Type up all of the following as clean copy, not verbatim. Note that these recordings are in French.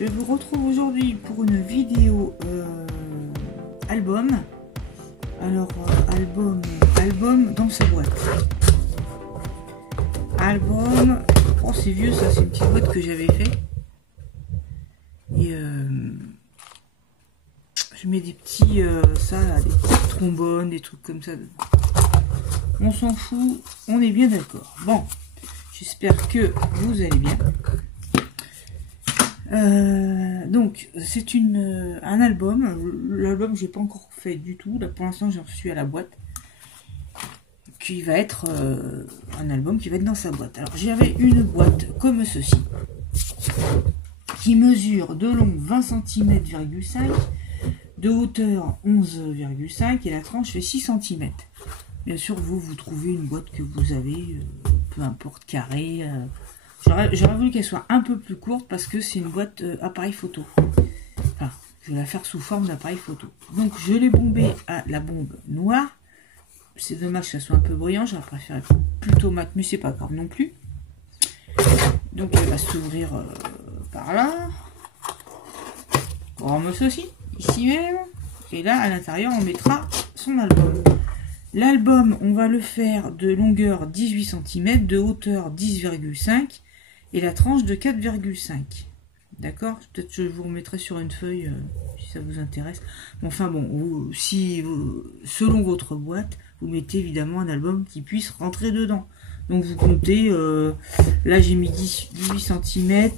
Je vous retrouve aujourd'hui pour une vidéo album. Alors album dans sa boîte. Album. Oh c'est vieux ça, c'est une petite boîte que j'avais fait. Et je mets des petits ça là, des petits trombones, des trucs comme ça. On s'en fout, on est bien d'accord. Bon, j'espère que vous allez bien. Donc c'est un album. L'album j'ai pas encore fait du tout. Là pour l'instant j'en suis à la boîte. Qui va être un album qui va être dans sa boîte. Alors j'avais une boîte comme ceci. Qui mesure de long 20 cm,5 de hauteur 11,5 et la tranche fait 6 cm. Bien sûr, vous trouvez une boîte que vous avez, peu importe, carré. J'aurais voulu qu'elle soit un peu plus courte parce que c'est une boîte appareil photo. Enfin, je vais la faire sous forme d'appareil photo. Donc, je l'ai bombée à la bombe noire. C'est dommage que ça soit un peu brillant. J'aurais préféré plutôt mat, mais c'est pas grave non plus. Donc, elle va s'ouvrir par là. Comme ceci, ici même. Et là, à l'intérieur, on mettra son album. L'album, on va le faire de longueur 18 cm, de hauteur 10,5 et la tranche de 4,5. D'accord? Peut-être que je vous remettrai sur une feuille si ça vous intéresse. Enfin bon, selon votre boîte, vous mettez évidemment un album qui puisse rentrer dedans. Donc vous comptez, là j'ai mis 18 cm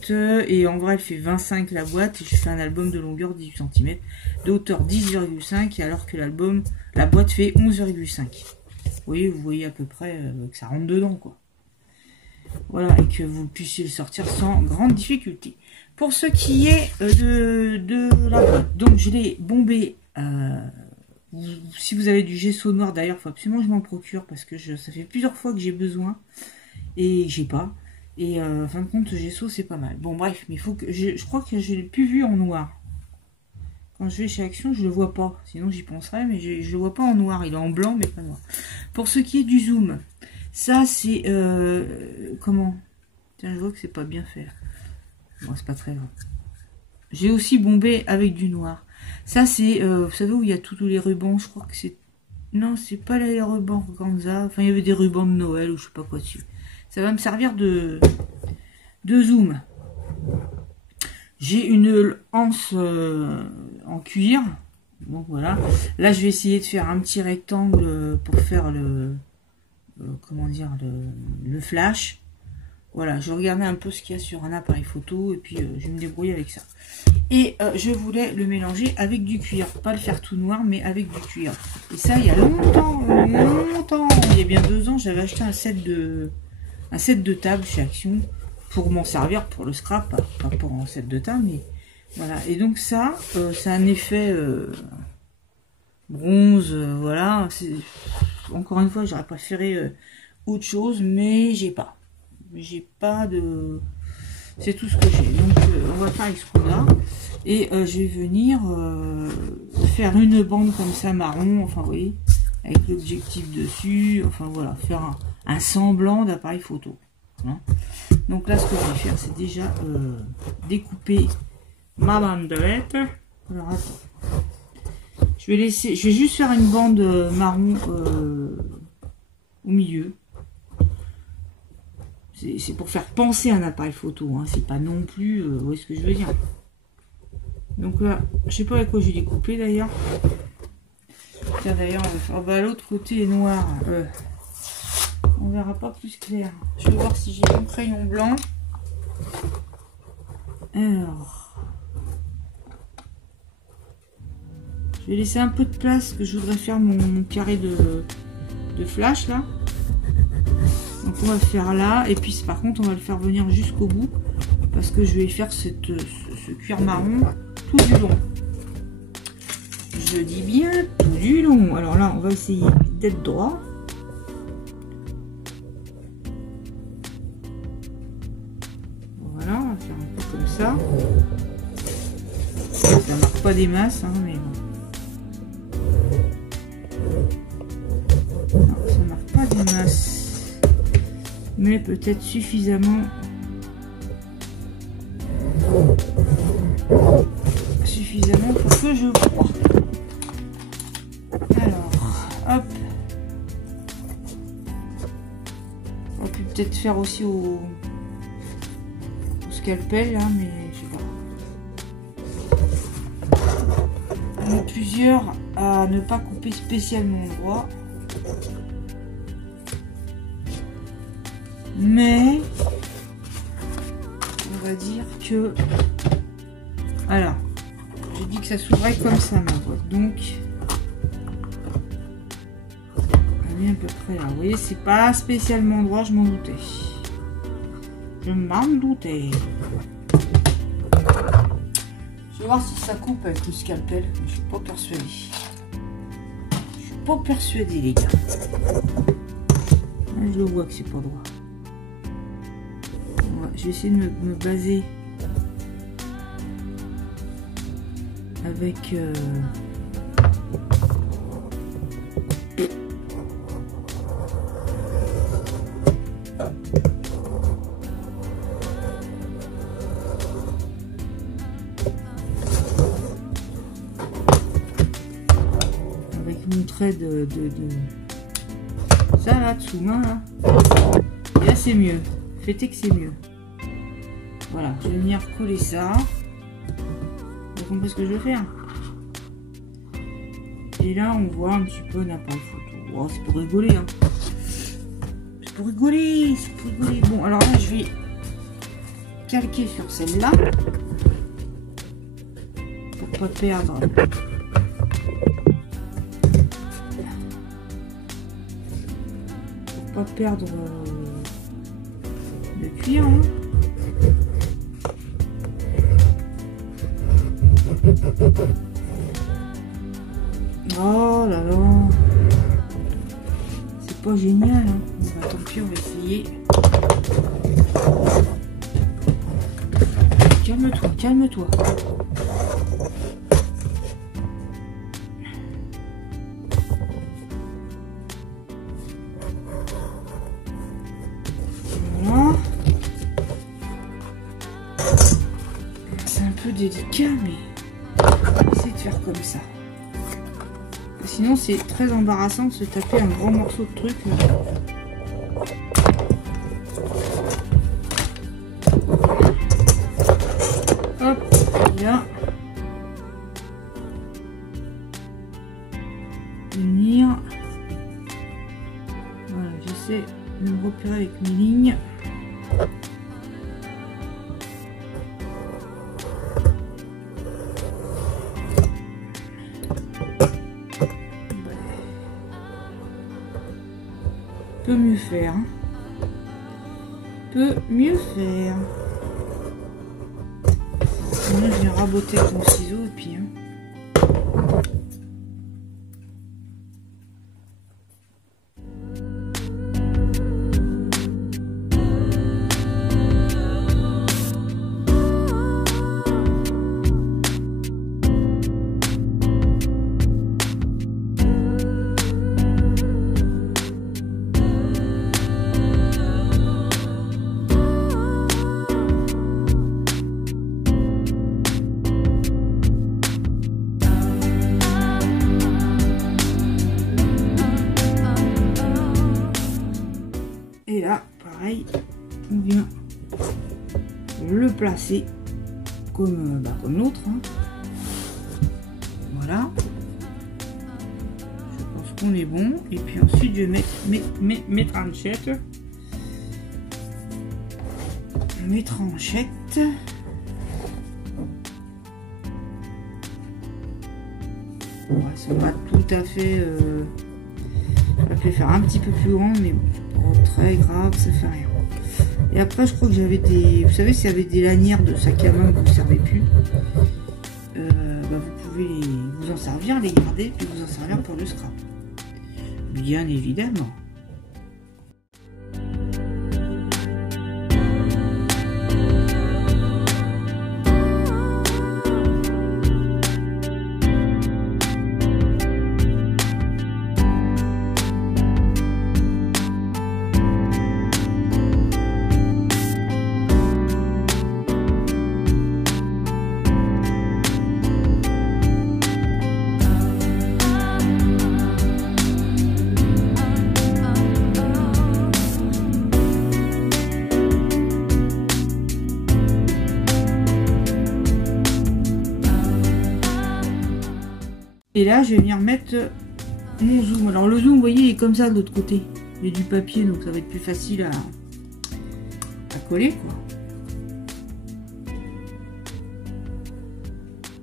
et en vrai elle fait 25 la boîte. Et je fais un album de longueur 18 cm, de hauteur 10,5 alors que la boîte fait 11,5. Vous voyez à peu près que ça rentre dedans quoi. Voilà, et que vous puissiez le sortir sans grande difficulté. Pour ce qui est de la boîte, donc je l'ai bombé. Si vous avez du gesso noir d'ailleurs, il faut absolument que je m'en procure parce que ça fait plusieurs fois que j'ai besoin et j'ai pas. Et en fin de compte, ce gesso c'est pas mal. Bon bref, mais il faut que je crois que je l'ai plus vu en noir. Quand je vais chez Action, je le vois pas. Sinon j'y penserais, mais je le vois pas en noir. Il est en blanc, mais pas noir. Pour ce qui est du zoom, ça c'est comment? Tiens, je vois que c'est pas bien fait là. Bon, c'est pas très grave. J'ai aussi bombé avec du noir. Ça, c'est, vous savez où il y a tous les rubans, je crois que c'est... Non, c'est pas les rubans Organza. Enfin, il y avait des rubans de Noël ou je sais pas quoi dessus. Ça va me servir de zoom. J'ai une anse en cuir. Donc voilà. Là, je vais essayer de faire un petit rectangle pour faire comment dire, le flash. Voilà, je regardais un peu ce qu'il y a sur un appareil photo et puis je vais me débrouiller avec ça. Et je voulais le mélanger avec du cuir, pas le faire tout noir, mais avec du cuir. Et ça, il y a longtemps, il y a bien 2 ans, j'avais acheté un set de table chez Action pour m'en servir pour le scrap, pas pour un set de table, mais voilà. Et donc ça, c'est un effet bronze, voilà. Encore une fois, j'aurais préféré autre chose, mais j'ai pas. C'est tout ce que j'ai. Donc on va faire avec ce qu'on a. Et je vais venir faire une bande comme ça marron, enfin vous voyez, avec l'objectif dessus, enfin voilà, faire un semblant d'appareil photo. Hein. Donc là ce que je vais faire c'est déjà découper ma bandelette. Alors attends. Je vais juste faire une bande marron au milieu. C'est pour faire penser à un appareil photo, hein. C'est pas non plus, vous voyez ce que je veux dire. Donc là, je sais pas avec quoi j'ai découpé d'ailleurs. Tiens d'ailleurs, on va faire l'autre côté est noir. On verra pas plus clair. Je vais voir si j'ai un crayon blanc. Alors, je vais laisser un peu de place que je voudrais faire mon carré de flash là. Donc on va le faire là, et puis par contre on va le faire venir jusqu'au bout, parce que je vais faire ce cuir marron tout du long. Je dis bien tout du long. Alors là on va essayer d'être droit. Voilà, on va faire un peu comme ça. Ça marque pas des masses, hein, mais bon. Non, ça marque pas des masses. Mais peut-être suffisamment suffisamment pour que je broie. Alors, hop. On peut peut-être faire aussi au scalpel, hein, mais je sais pas. On est plusieurs à ne pas couper spécialement droit. Mais on va dire que voilà, j'ai dit que ça s'ouvrait comme ça ma boîte, donc on est à peu près là. Vous voyez, c'est pas spécialement droit, je m'en doutais. Je m'en doutais. Je vais voir si ça coupe avec le scalpel. Je suis pas persuadée. Je suis pas persuadée, les gars. Je le vois que c'est pas droit. Je vais essayer de me baser avec mon trait de ça là dessous main là. Et là c'est mieux. Faites que c'est mieux. Voilà, je vais venir coller ça. Vous comprenez ce que je veux faire? Et là, on voit un petit peu l'appareil photo. Oh, c'est pour rigoler, hein. C'est pour rigoler, c'est pour rigoler. Bon, alors là, je vais calquer sur celle-là. Pour pas perdre. Pour pas perdre le cuir, hein. Oh là là, c'est pas génial, hein. Bah, tant pis, on va essayer. Calme-toi, calme-toi. Voilà. C'est un peu délicat, mais on va essayer de faire comme ça. Sinon, c'est très embarrassant de se taper un grand morceau de truc. Hop, bien. Venir. Voilà, j'essaie de me repérer avec mes lignes. Peut mieux faire. Peut mieux faire. Là, je vais raboter avec mon ciseau et puis. Hein. Et là, pareil, on vient le placer comme, comme l'autre. Hein. Voilà. Je pense qu'on est bon. Et puis ensuite, je vais mettre mes tranchettes. Mes tranchettes. Ouais, ça va tout à fait... je vais faire un petit peu plus grand, mais bon. Très grave, ça fait rien. Et après, je crois que j'avais des... Vous savez, s'il y avait des lanières de sac à main que vous ne servez plus, vous pouvez vous en servir, les garder, puis vous en servir pour le scrap. Bien évidemment. Et là, je vais venir mettre mon zoom. Alors le zoom, vous voyez, il est comme ça de l'autre côté. Il y a du papier, donc ça va être plus facile à coller, quoi.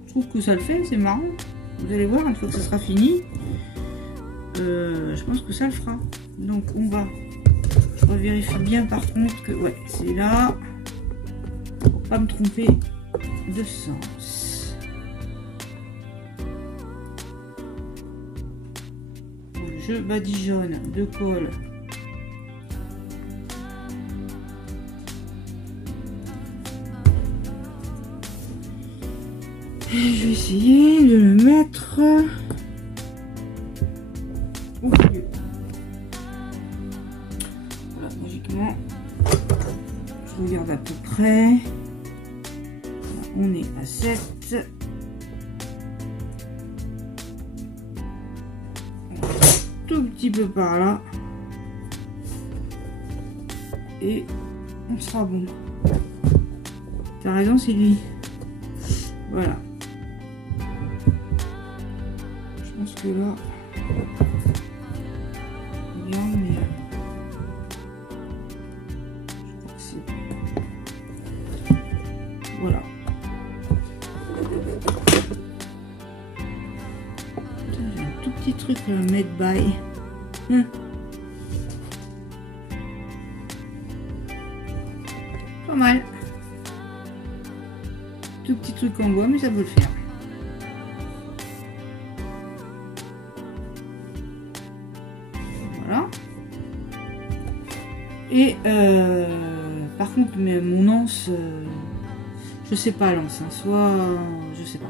Je trouve que ça le fait, c'est marrant. Vous allez voir, une fois que ça sera fini, je pense que ça le fera. Donc on va, je revérifie bien par contre que, ouais, c'est là, pour pas me tromper de sens. Je badigeonne de colle. Et je vais essayer de le mettre au milieu. Voilà, logiquement, je regarde à peu près. On est à 7. Tout petit peu par là. Et on sera bon. T'as raison, c'est lui. Voilà. Je pense que là, regarde, mais je crois que c'est voilà. J'ai un tout petit truc made by. Pas mal. Tout petit truc en bois, mais ça peut le faire. Voilà. Et par contre, mais mon anse, je sais pas l'anse, hein, soit je sais pas.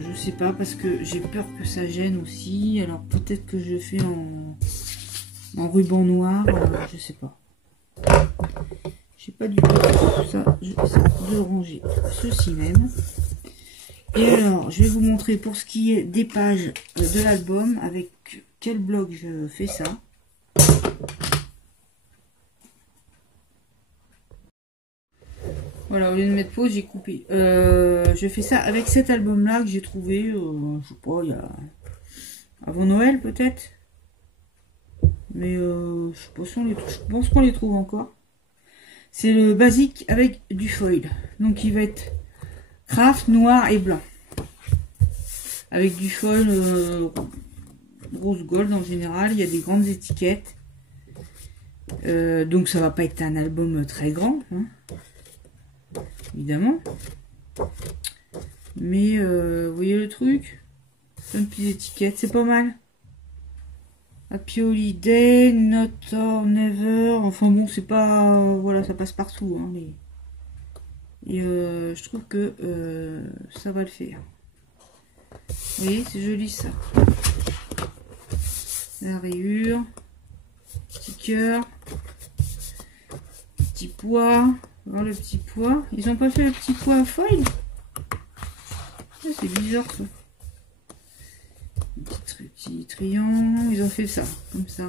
Je sais pas parce que j'ai peur que ça gêne aussi. Alors peut-être que je fais en ruban noir, je sais pas. J'ai pas du tout ça. Je vais de ranger ceci même. Et alors, je vais vous montrer pour ce qui est des pages de l'album, avec quel bloc je fais ça. Voilà, au lieu de mettre pause, j'ai coupé. Je fais ça avec cet album-là que j'ai trouvé, je sais pas, il y a... avant Noël peut-être. Mais je sais pas si on les trouve. Je pense qu'on les trouve encore. C'est le basique avec du foil. Donc il va être craft noir et blanc. Avec du foil rose gold en général. Il y a des grandes étiquettes. Donc ça va pas être un album très grand. Hein, évidemment. Mais vous voyez le truc? Plein de petites étiquettes. C'est pas mal. Happy Holiday, Not or Never. Enfin bon, c'est pas... voilà, ça passe partout. Hein, mais... Et je trouve que ça va le faire. Vous voyez, c'est joli ça. La rayure. Petit cœur. Petit pois. Voir le petit pois. Ils ont pas fait le petit pois à foil? C'est bizarre ça. Petit triangle. Ils ont fait ça. Comme ça.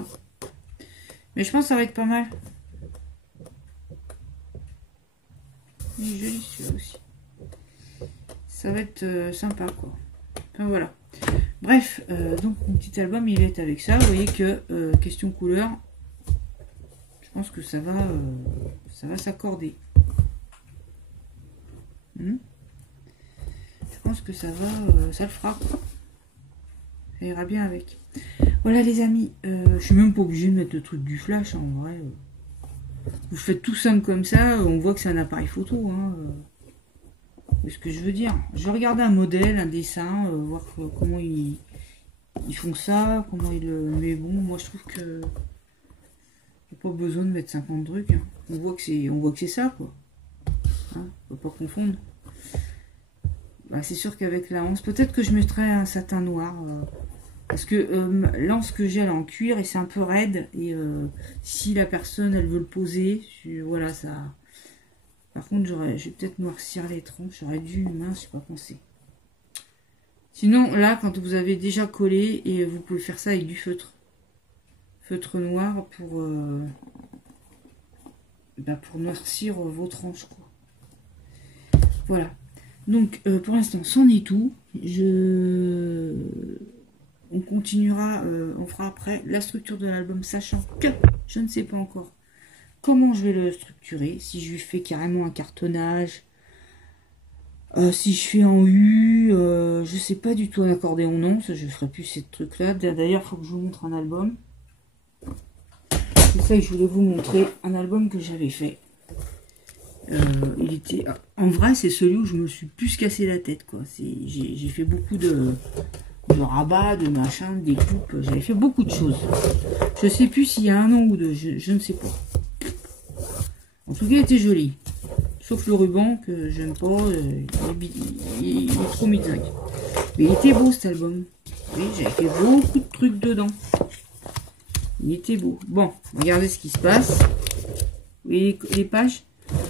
Mais je pense que ça va être pas mal. Il est joli celui-là aussi. Ça va être sympa quoi. Enfin voilà. Bref, donc mon petit album il est avec ça. Vous voyez que question couleur, je pense que ça va s'accorder. Je pense que ça le fera quoi. Ça ira bien avec. Voilà les amis, je suis même pas obligée de mettre le truc du flash en vrai. Vous faites tout simple comme ça, on voit que c'est un appareil photo. Hein, c'est ce que je veux dire. Je vais regarder un modèle, un dessin, voir comment ils font ça, comment ils le... Mais bon, moi je trouve que il n'y a pas besoin de mettre 50 trucs. Hein. On voit que c'est ça, quoi. Hein, faut pas confondre. Bah, c'est sûr qu'avec la hanse, peut-être que je mettrai un satin noir. Parce que l'anse que j'ai, elle est en cuir et c'est un peu raide. Et si la personne, elle veut le poser, voilà, ça... Par contre, je vais peut-être noircir les tronches. J'aurais dû, mince, je n'ai pas pensé. Sinon, là, quand vous avez déjà collé, et vous pouvez faire ça avec du feutre. Feutre noir pour noircir vos tranches, quoi. Voilà. Donc pour l'instant, c'en est tout. On continuera, on fera après la structure de l'album, sachant que je ne sais pas encore comment je vais le structurer. Si je lui fais carrément un cartonnage, si je fais en U, je sais pas du tout un accordéon, non, ça je ferai plus ces trucs là. D'ailleurs, il faut que je vous montre un album. C'est ça que je voulais vous montrer, un album que j'avais fait. Il était, en vrai, c'est celui où je me suis plus cassé la tête, quoi. J'ai fait beaucoup de rabat, de machin, de découpes. J'avais fait beaucoup de choses. Je sais plus s'il y a 1 an ou 2, je ne sais pas. En tout cas, il était joli. Sauf le ruban que j'aime pas, il est trop midzingue. Mais il était beau cet album. Oui, j'avais fait beaucoup de trucs dedans. Il était beau. Bon, regardez ce qui se passe. Vous voyez les pages?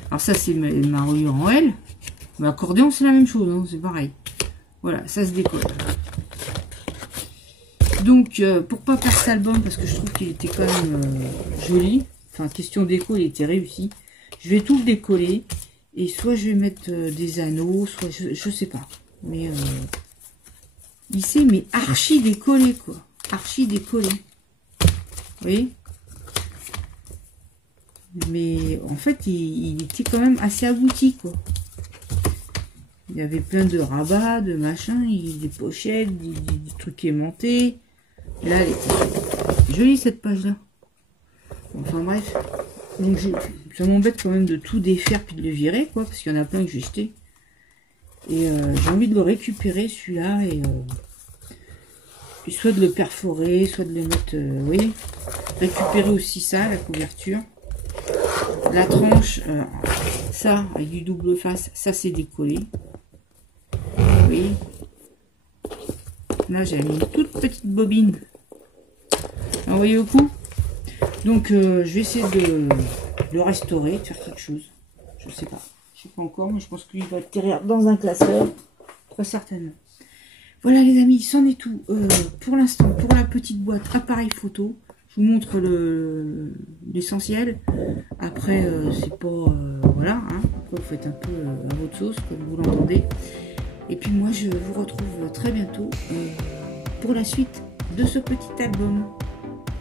Alors ça, c'est ma reliure en L. Mais l'accordéon, c'est la même chose, hein, c'est pareil. Voilà, ça se décolle. Donc, pour pas perdre cet album, parce que je trouve qu'il était quand même joli. Enfin, question déco, il était réussi. Je vais tout le décoller. Et soit je vais mettre des anneaux, soit je sais pas. Mais il s'est mais archi décollé, quoi. Archi décollé. Vous voyez? Mais en fait, il était quand même assez abouti, quoi. Il y avait plein de rabats, de machins, des pochettes, des trucs aimantés. Là, elle était jolie cette page-là. Enfin bref. Donc ça m'embête quand même de tout défaire puis de le virer, quoi, parce qu'il y en a plein que j'ai jeté. Et j'ai envie de le récupérer, celui-là, et puis soit de le perforer, soit de le mettre, vous voyez, récupérer aussi ça, la couverture. La tranche, ça, avec du double face, ça c'est décollé. Vous voyez. Là, j'ai mis une toute petite bobine. Vous voyez au coup. Donc, je vais essayer de le restaurer, de faire quelque chose. Je sais pas. Je sais pas encore, mais je pense qu'il va atterrir dans un classeur. Très certainement. Voilà les amis, c'en est tout. Pour l'instant, pour la petite boîte appareil photo, je vous montre l'essentiel. Après, c'est pas... voilà, hein. Après, vous faites un peu à votre sauce, comme vous l'entendez. Et puis moi, je vous retrouve très bientôt pour la suite de ce petit album.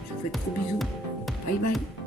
Je vous fais de gros bisous. Bye bye.